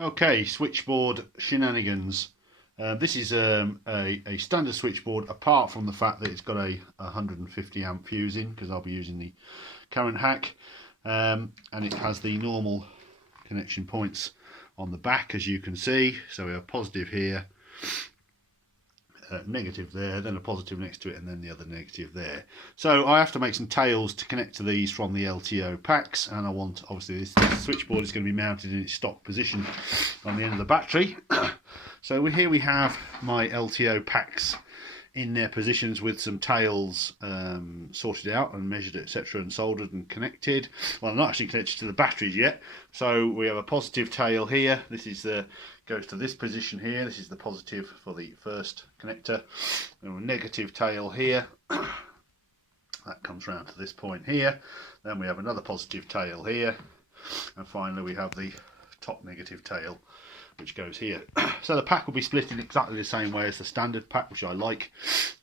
Okay, switchboard shenanigans. This is a standard switchboard, apart from the fact that it's got a 150 amp fuse in, because I'll be using the current hack, and it has the normal connection points on the back, as you can see. So we have positive here, negative there, then a positive next to it, and then the other negative there. So I have to make some tails to connect to these from the LTO packs, and I want, obviously this switchboard is going to be mounted in its stock position on the end of the battery. So here we have my LTO packs in their positions with some tails sorted out and measured, etc., and soldered and connected. Well, I'm not actually connected to the batteries yet. So we have a positive tail here. This is the goes to this position here. This is the positive for the first connector. And a negative tail here. That comes round to this point here. Then we have another positive tail here. And finally we have the top negative tail, which goes here. So the pack will be split in exactly the same way as the standard pack, which I like.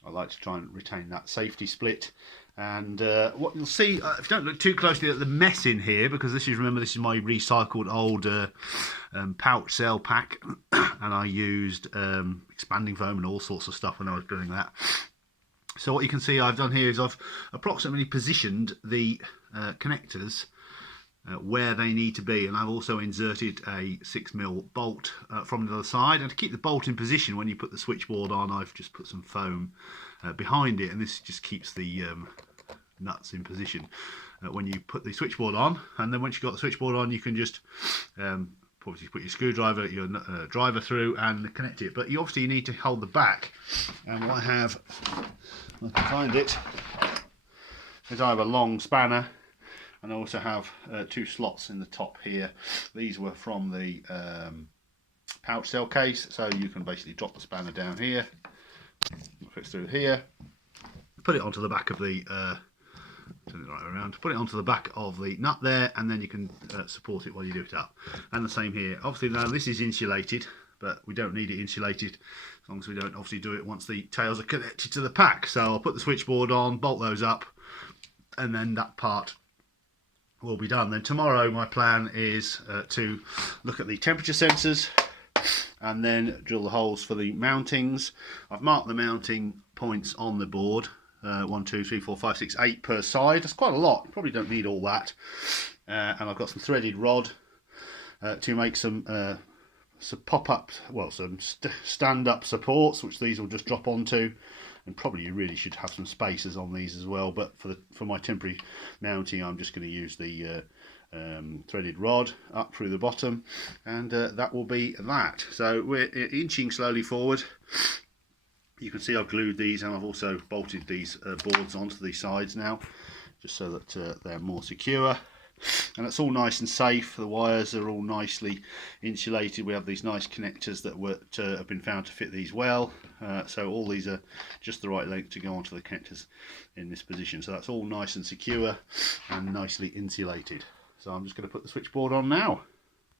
I like to try and retain that safety split. And what you'll see, if you don't look too closely at the mess in here, because this is, remember, this is my recycled old pouch cell pack, and I used expanding foam and all sorts of stuff when I was doing that. So what you can see I've done here is I've approximately positioned the connectors where they need to be, and I've also inserted a 6mm bolt from the other side. And to keep the bolt in position when you put the switchboard on, I've just put some foam behind it, and this just keeps the nuts in position when you put the switchboard on. And then once you've got the switchboard on, you can just obviously put your screwdriver, your driver through and connect it. But you obviously need to hold the back, and what I have, if I can find it, is I have a long spanner, and I also have two slots in the top here. These were from the pouch cell case, so you can basically drop the spanner down here, fix through here, put it onto the back of the turn it right around, put it onto the back of the nut there, and then you can support it while you do it up. And the same here. Obviously now this is insulated, but we don't need it insulated as long as we don't obviously do it once the tails are connected to the pack. So I'll put the switchboard on, bolt those up, and then that part will be done. Then tomorrow my plan is to look at the temperature sensors and then drill the holes for the mountings. I've marked the mounting points on the board, 1, 2, 3, 4, 5, 6, 8 per side. That's quite a lot, you probably don't need all that. And I've got some threaded rod to make some pop-up, well, some stand-up supports, which these will just drop onto. And probably you really should have some spacers on these as well, but for my temporary mounting, I'm just going to use the threaded rod up through the bottom, and that will be that. So we're inching slowly forward. You can see I've glued these, and I've also bolted these boards onto the sides now, just so that they're more secure. And it's all nice and safe. The wires are all nicely insulated. We have these nice connectors that have been found to fit these well. So all these are just the right length to go onto the connectors in this position. So that's all nice and secure and nicely insulated. So I'm just going to put the switchboard on now.